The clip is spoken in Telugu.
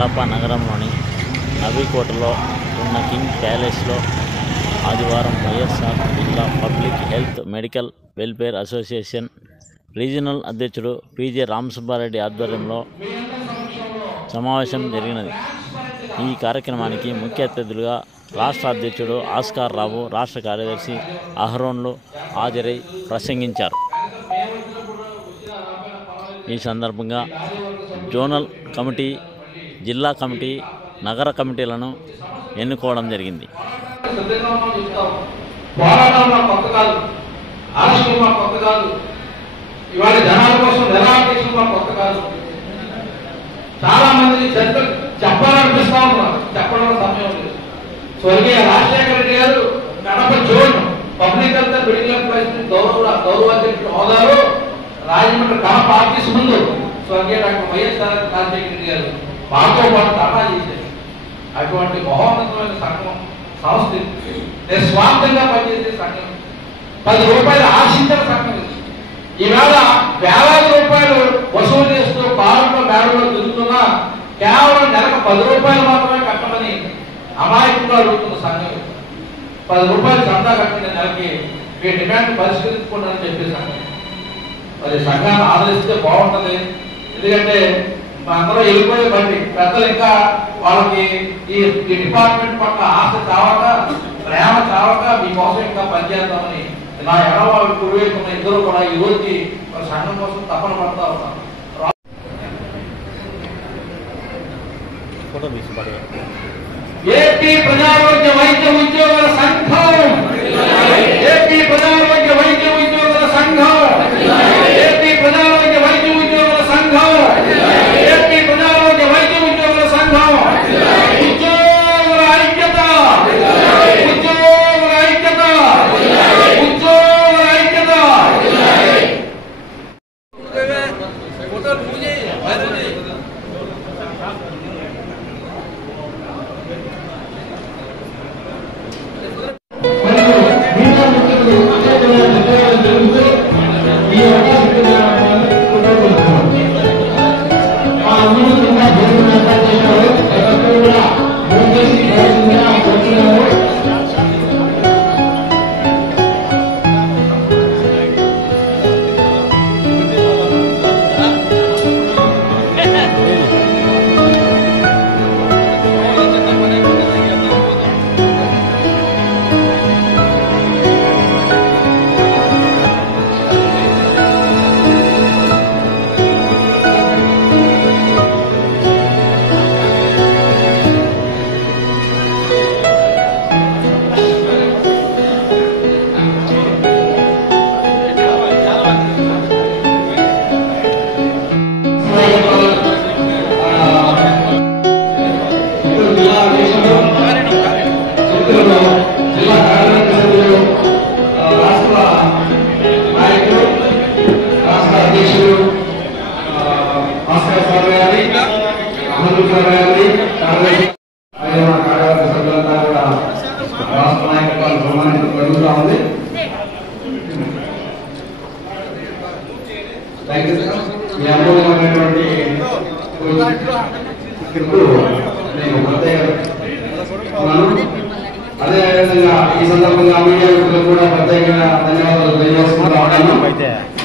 కడప నగరంలోని నవీకోటలో ఉన్న కింగ్ ప్యాలెస్లో ఆదివారం వైఎస్ఆర్ జిల్లా public health medical welfare association regional అధ్యక్షుడు పీజే రామసుబ్బారెడ్డి ఆధ్వర్యంలో సమావేశం జరిగినది. ఈ కార్యక్రమానికి ముఖ్య అతిథులుగా రాష్ట్ర అధ్యక్షుడు ఆస్కార్ రావు, రాష్ట్ర కార్యదర్శి అహరోన్లు హాజరై ప్రసంగించారు. ఈ సందర్భంగా జోనల్ కమిటీ, జిల్లా కమిటీ, నగర కమిటీలను ఎన్నుకోవడం జరిగింది. చాలా మంది చెప్పాలనిపిస్తా ఉన్నారు, చెప్పడం సమయం లేదు. స్వర్గీయ రాజశేఖర రెడ్డి గారు Kadapa zone public health medical పరిస్థితి గౌరవాధ్యక్షుడు హోదాలో రాజమండ్రి కడప ఆఫీస్ ముందు స్వర్గీయ డాక్టర్ వైఎస్ఆర్ రాజశేఖర రెడ్డి గారు మాతో పాటు ధర్నా చేశారు. అటువంటి మహోన్నతమైన సంఘం, సంస్థ, నిస్వార్థంగా పనిచేసే సంఘం, 10 రూపాయలు ఆశించిన సంఘం. ఈవేళ వేలాది రూపాయలు వసూలు చేస్తూ కారులో మేడలో తిరుగుతున్నా కేవలం నెలకు 10 రూపాయలు మాత్రమే కట్టమని అమాయకంగా అడుగుతున్న సంఘం. 10 రూపాయలు చందా కట్టిన నెలకి మీ డిమాండ్ పరిష్కరించుకోండి చెప్పే సంఘం. మరి సంఘాన్ని ఆదరిస్తే బాగుంటుంది. ఎందుకంటే అందరూ వెళ్ళిపోయే బండి పెద్దలు ఇంకా వాళ్ళకి ఈ డిపార్ట్మెంట్ పట్ల ఆశ చావక, ప్రేమ చావక మీకోసం ఇంకా పనిచేద్దామని నా ఎడవాళ్ళు కుడివైపున్న ఇద్దరు కూడా ఈ రోజుకి సంఘం కోసం తపన పడతా ఉన్నారు. ఏపీ ప్రజారోగ్య వైద్య ఉద్యోగుల సంఘం, ఏపీ ప్రజారోగ్య వైద్య ఉద్యోగుల సంఘం, ఏపీ ప్రజారోగ్య వైద్య ఉద్యోగుల సంఘం, ఏపీ ప్రజారోగ్య వైద్య ఉద్యోగుల సంఘం. ఉద్యోగుల ఐక్యత, ఉద్యోగుల ఐక్యత, ఉద్యోగుల ఐక్యత. అదేవిధంగా ఈ సందర్భంగా మీడియా కూడా ప్రత్యేకంగా ధన్యవాదాలు తెలియజేస్తున్నాను.